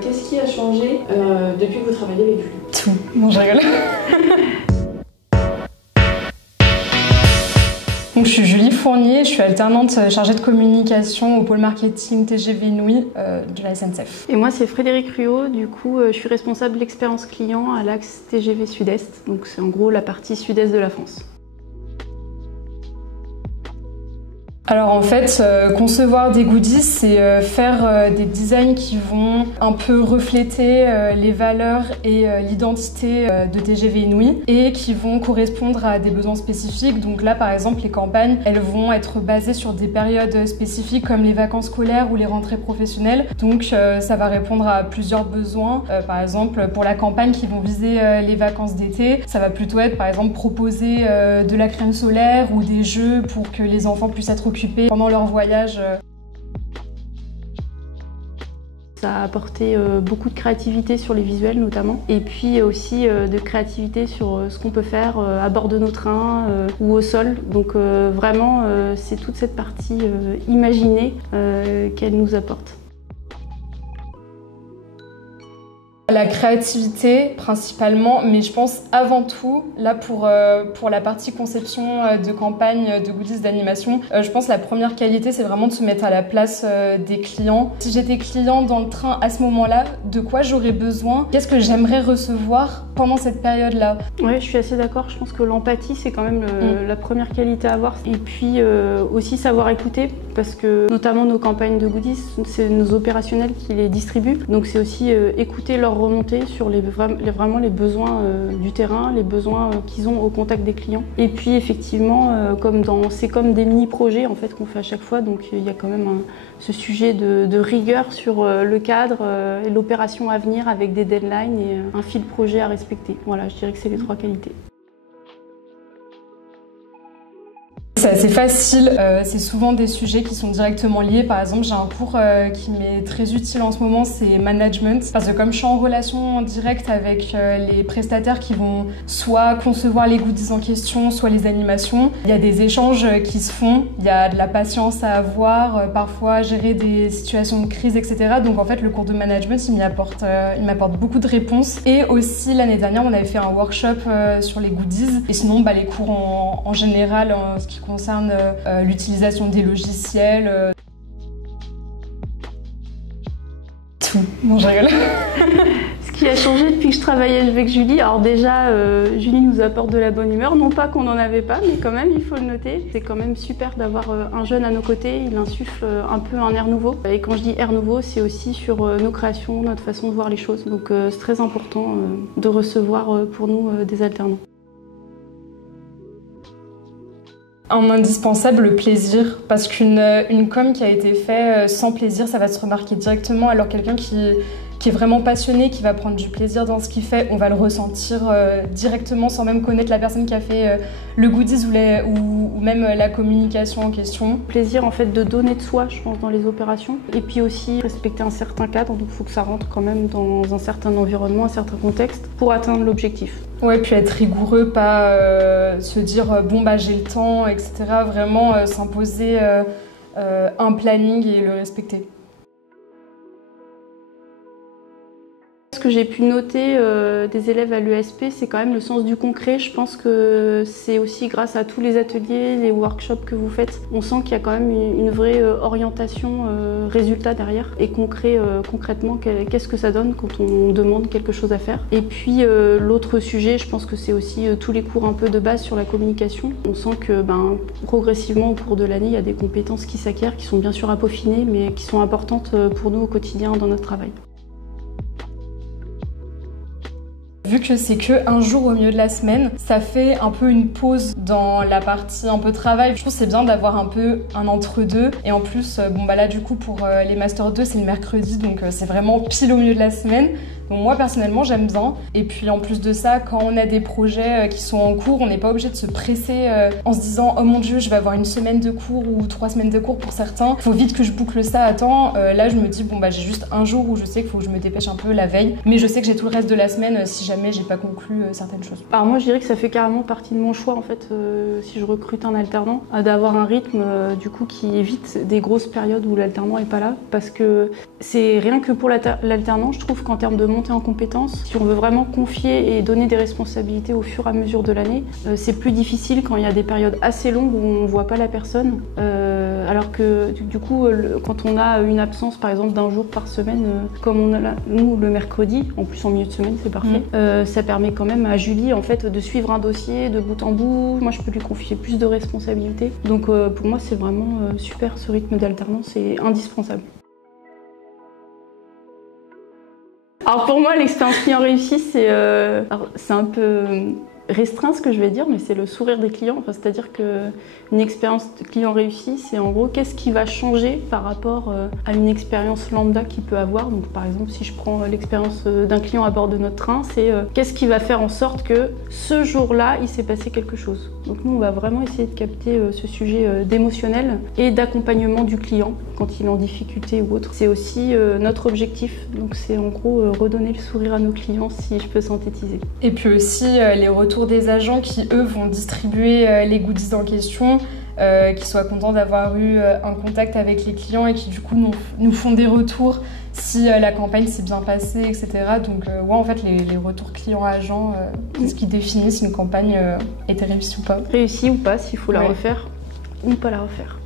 Qu'est-ce qui a changé depuis que vous travaillez avec Julie? Tout. Non, je rigole. Donc, je suis Julie Fournier, je suis alternante chargée de communication au pôle marketing TGV Inouï de la SNCF. Et moi, c'est Frédéric Ruot, du coup, je suis responsable de l'expérience client à l'axe TGV Sud-Est. Donc, c'est en gros la partie sud-est de la France. Alors en fait, concevoir des goodies, c'est faire des designs qui vont un peu refléter les valeurs et l'identité de TGV Inouï et qui vont correspondre à des besoins spécifiques. Donc là, par exemple, les campagnes, elles vont être basées sur des périodes spécifiques comme les vacances scolaires ou les rentrées professionnelles. Donc ça va répondre à plusieurs besoins. Par exemple, pour la campagne qui vont viser les vacances d'été, ça va plutôt être par exemple proposer de la crème solaire ou des jeux pour que les enfants puissent être occupés pendant leur voyage. Ça a apporté beaucoup de créativité sur les visuels notamment, et puis aussi de créativité sur ce qu'on peut faire à bord de nos trains ou au sol. Donc vraiment, c'est toute cette partie imaginée qu'elle nous apporte. La créativité principalement, mais je pense avant tout, là pour la partie conception de campagne, de goodies, d'animation, je pense que la première qualité c'est vraiment de se mettre à la place des clients. Si j'étais client dans le train à ce moment-là, de quoi j'aurais besoin? Qu'est-ce que j'aimerais recevoir pendant cette période-là? Ouais, je suis assez d'accord, je pense que l'empathie c'est quand même la première qualité à avoir. Et puis aussi savoir écouter, parce que notamment nos campagnes de goodies, c'est nos opérationnels qui les distribuent. Donc c'est aussi écouter leur remonter sur vraiment les besoins du terrain, les besoins qu'ils ont au contact des clients. Et puis effectivement, c'est comme des mini-projets en fait qu'on fait à chaque fois, donc il y a quand même ce sujet de rigueur sur le cadre et l'opération à venir avec des deadlines et un fil projet à respecter. Voilà, je dirais que c'est les trois qualités. C'est assez facile, c'est souvent des sujets qui sont directement liés. Par exemple, j'ai un cours qui m'est très utile en ce moment, c'est management. Parce que comme je suis en relation directe avec les prestataires qui vont soit concevoir les goodies en question, soit les animations, il y a des échanges qui se font, il y a de la patience à avoir, parfois gérer des situations de crise, etc. Donc en fait, le cours de management, il m'apporte beaucoup de réponses. Et aussi, l'année dernière, on avait fait un workshop sur les goodies. Et sinon, les cours en général, en ce qui concerne l'utilisation des logiciels. Tout. Non, je rigole. Ce qui a changé depuis que je travaillais avec Julie, alors déjà, Julie nous apporte de la bonne humeur, non pas qu'on n'en avait pas, mais quand même, il faut le noter. C'est quand même super d'avoir un jeune à nos côtés, il insuffle un peu un air nouveau. Et quand je dis air nouveau, c'est aussi sur nos créations, notre façon de voir les choses. Donc c'est très important de recevoir pour nous des alternants. Un indispensable, le plaisir, parce qu'une com qui a été faite sans plaisir, ça va se remarquer directement, alors quelqu'un qui est vraiment passionné, qui va prendre du plaisir dans ce qu'il fait, on va le ressentir directement sans même connaître la personne qui a fait le goodies ou même la communication en question. Plaisir en fait de donner de soi, je pense, dans les opérations, et puis aussi respecter un certain cadre, donc il faut que ça rentre quand même dans un certain environnement, un certain contexte, pour atteindre l'objectif. Ouais, puis être rigoureux, pas se dire bon j'ai le temps, etc. Vraiment s'imposer un planning et le respecter. Ce que j'ai pu noter des élèves à l'ESP, c'est quand même le sens du concret. Je pense que c'est aussi grâce à tous les ateliers, les workshops que vous faites. On sent qu'il y a quand même une vraie orientation résultat derrière et concrètement qu'est-ce que ça donne quand on demande quelque chose à faire. Et puis l'autre sujet, je pense que c'est aussi tous les cours un peu de base sur la communication. On sent que progressivement au cours de l'année, il y a des compétences qui s'acquièrent, qui sont bien sûr à peaufiner, mais qui sont importantes pour nous au quotidien dans notre travail. Vu que c'est qu'un jour au milieu de la semaine, ça fait un peu une pause dans la partie un peu travail. Je trouve que c'est bien d'avoir un peu un entre-deux. Et en plus, là du coup pour les Master 2, c'est le mercredi, donc c'est vraiment pile au milieu de la semaine. Donc moi personnellement j'aime bien. Et puis en plus de ça, quand on a des projets qui sont en cours, on n'est pas obligé de se presser en se disant oh mon dieu, je vais avoir une semaine de cours ou 3 semaines de cours pour certains. Il faut vite que je boucle ça à temps. Là je me dis j'ai juste un jour où je sais qu'il faut que je me dépêche un peu la veille. Mais je sais que j'ai tout le reste de la semaine si jamais j'ai pas conclu certaines choses. Alors moi je dirais que ça fait carrément partie de mon choix en fait. si je recrute un alternant, d'avoir un rythme du coup qui évite des grosses périodes où l'alternant n'est pas là, parce que c'est rien que pour l'alternant, je trouve qu'en termes de montée en compétences, si on veut vraiment confier et donner des responsabilités au fur et à mesure de l'année, c'est plus difficile quand il y a des périodes assez longues où on ne voit pas la personne, alors que du coup quand on a une absence par exemple d'un jour par semaine, comme on a là, nous le mercredi, en plus en milieu de semaine c'est parfait, ça permet quand même à Julie en fait de suivre un dossier de bout en bout. Moi je peux lui confier plus de responsabilités, donc pour moi c'est vraiment super, ce rythme d'alternance, c'est indispensable. Alors pour moi l'expérience client réussie c'est un peu restreint ce que je vais dire, mais c'est le sourire des clients. Enfin, c'est-à-dire qu'une expérience client réussie, c'est en gros qu'est-ce qui va changer par rapport à une expérience lambda qu'il peut avoir. Donc par exemple, si je prends l'expérience d'un client à bord de notre train, c'est qu'est-ce qui va faire en sorte que ce jour-là, il s'est passé quelque chose. Donc nous, on va vraiment essayer de capter ce sujet d'émotionnel et d'accompagnement du client quand il est en difficulté ou autre. C'est aussi notre objectif. Donc c'est en gros redonner le sourire à nos clients, si je peux synthétiser. Et puis aussi les retours des agents qui, eux, vont distribuer les goodies en question, qui soient contents d'avoir eu un contact avec les clients et qui, du coup, nous font des retours si la campagne s'est bien passée, etc. Donc, ouais, en fait, les retours clients-agents, c'est ce qui définit si une campagne était réussie ou pas. Réussie ou pas, s'il faut la refaire ou ne pas la refaire.